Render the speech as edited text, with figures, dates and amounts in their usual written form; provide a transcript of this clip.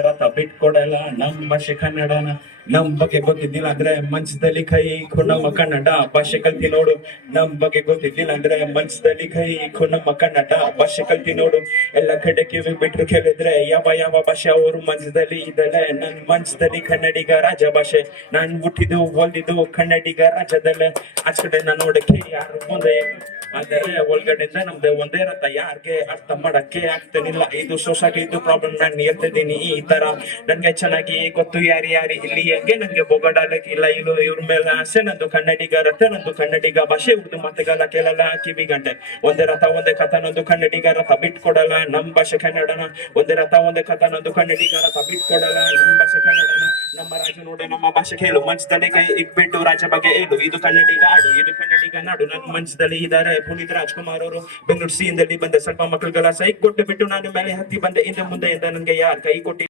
ರಥ ಬಿಟ್ಕೊಡಲ್ಲ ನಮ್ಮ ಭಾಷೆ ಕನ್ನಡನ ನಮ್ ಬಗ್ಗೆ ಗೊತ್ತಿದ್ದಿಲ್ಲ ಅಂದ್ರೆ ಮಂಚದಲ್ಲಿ ಕೈ ಇಕ್ಕು ನಮ್ಮ ಕನ್ನಡ ಭಾಷೆ ಕಲ್ತಿ ನೋಡು. ನಮ್ ಬಗ್ಗೆ ಗೊತ್ತಿದ್ದಿಲ್ಲ ಅಂದ್ರೆ ಮಂಚದಲ್ಲಿ ಕೈ ಇಕ್ಕು ನಮ್ಮ ಕನ್ನಡ ಭಾಷೆ ಕಲ್ತಿ ನೋಡು. ಎಲ್ಲ ಕಡೆ ಕಿವಿ ಬಿಟ್ರು ಕೇಳಿದ್ರೆ ಯಾವ ಯಾವ ಭಾಷೆ ಅವರು ಮಂಚದಲ್ಲಿ ಇದ್ದಲೆ. ನನ್ ಮಂಚದಲ್ಲಿ ಕನ್ನಡಿಗ ರಾಜ ಭಾಷೆ, ನಾನ್ ಹುಟ್ಟಿದ್ದು ಓದಿದ್ದು ಕನ್ನಡಿಗ ರಾಜ್ಯದಲ್ಲೇ. ಆಚ ಕಡೆ ನಾನು ನೋಡಕ್ಕೆ ಯಾರು ಮುಂದೆ ಆದರೆ ಒಳಗಡೆಯಿಂದ ನಮ್ದೆ ಒಂದೇ ರಥ, ಯಾರಿಗೆ ಅರ್ಥ ಮಾಡಕ್ಕೆ ಆಗ್ತಾನಿಲ್ಲ. ಇದು ಸೊಸೈಟಿದು ಪ್ರಾಬ್ಲಮ್, ನಾನು ಹೇಳ್ತಿದ್ದೀನಿ ಈ ತರ. ನನ್ಗೆ ಚೆನ್ನಾಗಿ ಗೊತ್ತು ಯಾರಿ ಇಲ್ಲಿ ಹೆಂಗೆ ನನ್ಗೆ ಬೊಗಡಾಲಕ್ಕಿಲ್ಲ. ಇದು ಇವ್ರ ಮೇಲೆ ಆಸೆ. ನಂದು ಕನ್ನಡಿಗ ರಥ, ನಂದು ಕನ್ನಡಿಗ ಭಾಷೆ, ಉರ್ದು ಮಾತುಗಳ ಕೇಳಲ್ಲ ಕಿವಿ ಗಂಟೆ. ಒಂದೇ ರಥ ಒಂದೇ ಕಥ, ನಂದು ಕನ್ನಡಿಗ ರಥ ಬಿಟ್ಕೊಡಲ್ಲ ನಮ್ ಭಾಷೆ ಕನ್ನಡನ. ಒಂದೇ ರಥ ಒಂದೇ ಕಥ, ನಂದು ಕನ್ನಡಿಗ ರಥ ಬಿಟ್ಕೊಡಲ್ಲ ನಮ್ ಭಾಷೆ ಕನ್ನಡನ. ನಮ್ಮ ರಾಜ ನೋಡು ನಮ್ಮ ಭಾಷೆ ಕೇಳು, ಮಂಚದಲ್ಲಿ ಕೈ ಇಕ್ಬಿಟ್ಟು ರಾಜ ಬಗ್ಗೆ ಹೇಳು. ಇದು ಕನ್ನಡಿಗ ಹಾಡು, ಇದು ಕನ್ನಡಿಗ ನಾಡು. ನನ್ನ ಮಂಚದಲ್ಲಿ ಇದ್ದಾರೆ ಪುನೀತ್ ರಾಜ್ಕುಮಾರ್ ಅವರು. ಬೆಂಗಳೂರು ಸೀನ್ದಲ್ಲಿ ಬಂದೆ ಸ್ವಲ್ಪ ಮಕ್ಕಳಿಗೆಲ್ಲ ಸೈಕ್ ಕೊಟ್ಟು ಬಿಟ್ಟು ನಾನು ಮೇಲೆ ಹತ್ತಿ ಬಂದೆ. ಹಿಂದೆ ಮುಂದೆ ನನ್ಗೆ ಯಾರು ಕೈ ಕೊಟ್ಟಿ